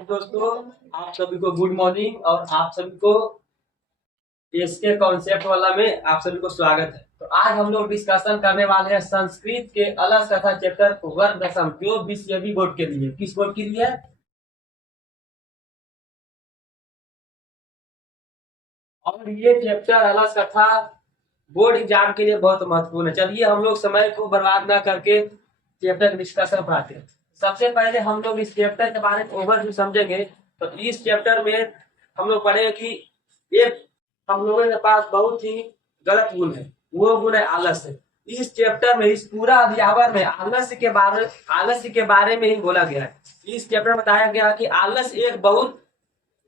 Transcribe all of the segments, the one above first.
दोस्तों, आप सभी को गुड मॉर्निंग और आप सभी को इसके कॉन्सेप्ट वाला में आप सभी को स्वागत है। तो आज हम लोग डिस्कशन करने वाले हैं संस्कृत के अलग कथा चैप्टर वर्ग दशम जो 20वीं बोर्ड के लिए। किस बोर्ड के लिए? और ये चैप्टर अलग कथा बोर्ड एग्जाम के लिए बहुत महत्वपूर्ण है। चलिए हम लोग समय को बर्बाद ना करके चैप्टर डिस्कशन पढ़ाते हैं। सबसे पहले हम लोग इस चैप्टर के बारे में ओवरव्यू समझेंगे। तो इस चैप्टर में हम लोग पढ़ेंगे कि एक हम लोगों के पास बहुत ही गलत गुण है, वो गुण है आलस्य। इस चैप्टर में, इस पूरा अध्यापन में आलस्य के बारे में ही बोला गया है। इस चैप्टर में बताया गया कि आलस्य एक बहुत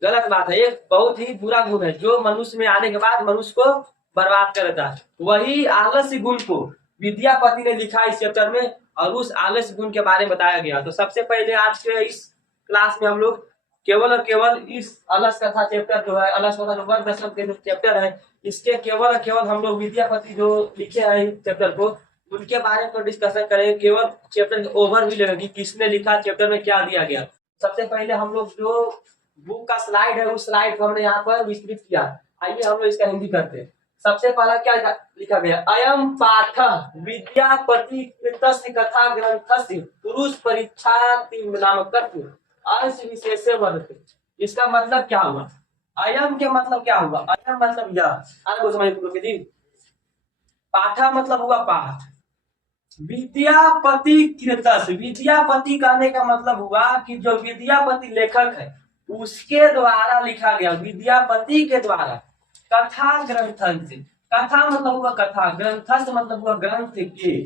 गलत बात है, एक बहुत ही बुरा गुण है जो मनुष्य में आने के बाद मनुष्य को बर्बाद कर देता है। वही आलस्य गुण को विद्यापति ने लिखा इस चैप्टर में और उस आलस्य गुण के बारे में बताया गया। तो सबसे पहले आज के इस क्लास में हम लोग केवल और केवल इस अलस कथा चैप्टर जो है, अलस कथा वर्ग दशम के जो चैप्टर है, इसके केवल और केवल हम लोग विद्यापति जो लिखे हैं इस चैप्टर को, उनके बारे में तो डिस्कशन करेंगे। केवल चैप्टर ओवरव्यू लेंगे कि किसने लिखा, चैप्टर में क्या दिया गया। सबसे पहले हम लोग जो बुक का स्लाइड है उस स्लाइड को हमने यहाँ पर विस्तृत किया। आइए हम लोग इसका हिंदी करते हैं। सबसे पहला क्या लिखा गया? अयम पाठ विद्यापति कृतस्य कथा ग्रंथस्य पुरुष परीक्षा नामक अंश विशेष वर्तते। इसका मतलब क्या हुआ? अयम के मतलब क्या हुआ? अयम मतलब यह। आपको समझ जी। पाठा मतलब हुआ पाठ। विद्यापति कृतस्य, विद्यापति कहने का मतलब हुआ कि जो विद्यापति लेखक है उसके द्वारा लिखा गया, विद्यापति के द्वारा कथा ग्रंथन से। कथा मतलब हुआ कथा, ग्रंथस मतलब हुआ ग्रंथ के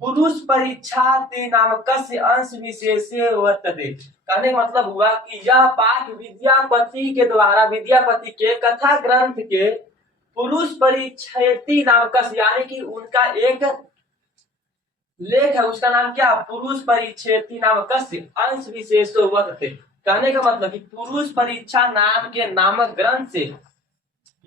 पुरुष परीक्षा नामक अंश विशेष वर्तते। कहने मतलब हुआ कि यह पाठ विद्यापति के द्वारा, विद्यापति के कथा ग्रंथ के पुरुष परीक्षेति नामक, यानी कि उनका एक लेख है, उसका नाम क्या? पुरुष परीक्षेति नामक अंश विशेष वर्तते। कहने का मतलब कि पुरुष परीक्षा नाम के नामक ग्रंथ से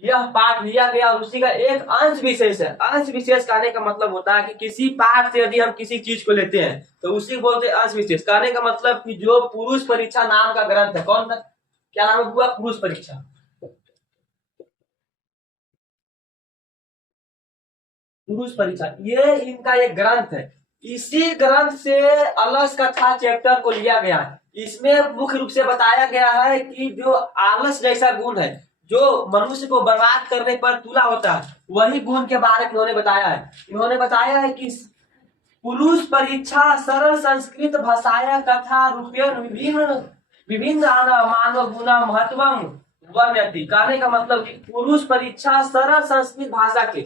यह पाठ लिया गया और उसी का एक अंश विशेष है। अंश विशेष कहने का मतलब होता है कि किसी पाठ से यदि हम किसी चीज को लेते हैं तो उसी बोलते हैं अंश विशेष। कहने का मतलब कि जो पुरुष परीक्षा नाम का ग्रंथ है, कौन सा, क्या नाम हुआ? पुरुष परीक्षा। पुरुष परीक्षा ये इनका एक ग्रंथ है। इसी ग्रंथ से अलस कथा चैप्टर को लिया गया है। इसमें मुख्य रूप से बताया गया है कि जो आलस जैसा गुण है जो मनुष्य को बर्बाद करने पर तुला होता है, वही गुण के बारे में इन्होंने बताया है। इन्होंने बताया है कि पुरुष परीक्षा सरल संस्कृत भाषाया कथा रूपेण विभिन्न विभिन्न मानव गुणा महत्वम वर्ण्यति। कहने का मतलब कि पुरुष परीक्षा सरल संस्कृत भाषा के,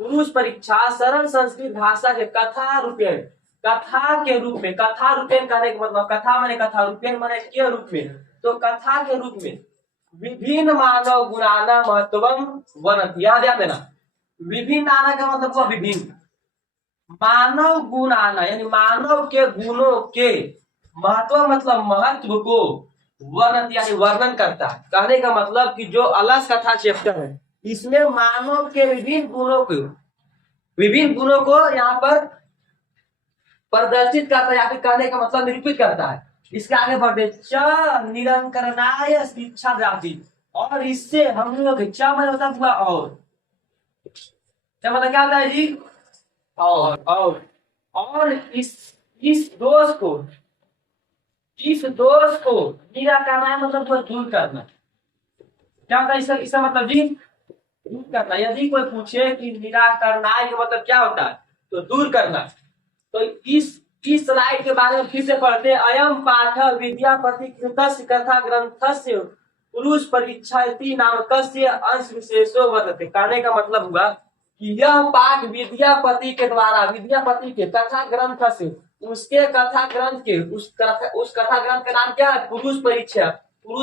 पुरुष परीक्षा सरल संस्कृत भाषा के कथा रूपेण, कथा के रूप में, कथा रूपेण कहने का मतलब कथा माने कथा, रूपेण माने के रूप में, तो कथा के रूप में विभिन्न मानव गुणाना महत्वम वर्णति। याद देना, विभिन्न आना का मतलब हुआ विभिन्न, मानव गुण आना यानी मानव के गुणों के, महत्व मतलब महत्व को, वर्णति यानी वर्णन करता है। कहने का मतलब कि जो अलस कथा चैप्टर है इसमें मानव के विभिन्न गुणों को यहाँ पर प्रदर्शित करता है, या फिर कहने का मतलब निरूपित करता है। इसके आगे बढ़ते च निरंकरणाय शिक्षा जाति, और इससे हम लोग च मतलब होता हुआ और, क्या मतलब क्या होता है जी? और इस दोष को निराकरण मतलब दूर करना। क्या होता है इसका मतलब जी? दूर करना। यदि कोई पूछे कि निराकरणाय का मतलब क्या होता है तो दूर करना। तो इस स्लाइड के बारे में फिर से पढ़ते हैं। अयम पाठ विद्यापति कृतस्य कथा ग्रंथस्य पुरुष परीक्षाति नामकस्य अंश विशेषो वर्तते। कहने का मतलब हुआ कि यह पाठ विद्यापति के द्वारा, विद्यापति के कथा ग्रंथ से, उसके कथा ग्रंथ के उस कथा ग्रंथ का नाम क्या है? पुरुष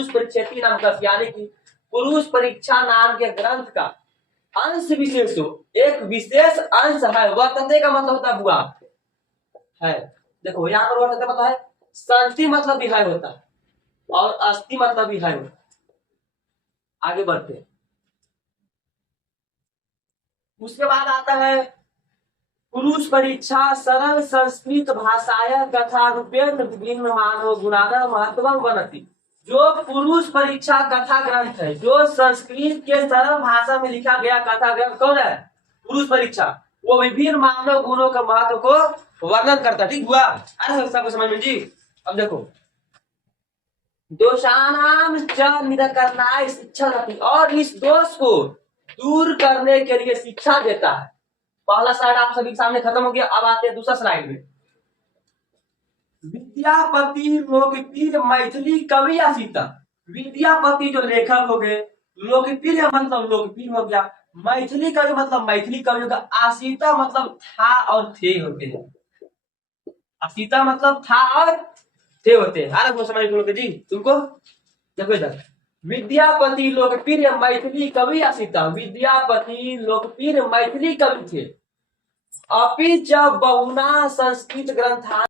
परीक्षेति नामकस्य, यानी कि पुरुष परीक्षा नाम के ग्रंथ का अंश विशेष, एक विशेष अंश है। वर्तते का मतलब होता हुआ है। देखो यहाँ पर वर्तते मतलब है संति मतलब विहाय होता है और अस्थि मतलब विहाय होता है। आगे बढ़ते, उसके बाद आता है पुरुष परीक्षा सरल संस्कृत भाषाया कथा रूपेण विभिन्न मानव गुणाना महत्वम बनति। जो पुरुष परीक्षा कथा ग्रंथ है, जो संस्कृत के सरल भाषा में लिखा गया कथा ग्रंथ कौन है? पुरुष परीक्षा। वो विभिन्न मानव गुणों के महत्व को वर्णन करता है। ठीक हुआ? सबको समझ में जी। अब देखो, दोषानाम च निराकरणाय शिक्षा देती, और इस दोष को दूर करने के लिए शिक्षा देता है। पहला स्लाइड आप सभी के सामने खत्म हो गया। अब आते हैं दूसरा स्लाइड में। विद्यापति लोकप्रिय मैथिली कवि असीता। विद्यापति जो लेखक हो गए, लोकप्रिय मतलब लोकप्रिय हो गया, मैथिली कवि मतलब मैथिली कवि होगा, असीता मतलब था और थे होते हैं। असीता मतलब था और थे होते हैं। आना समझ जी तुमको। देखो इधर, विद्यापति लोकप्रिय मैथिली कवि असीता। विद्यापति लोकप्रिय मैथिली कवि थे। अपिच बहुना संस्कृत ग्रंथा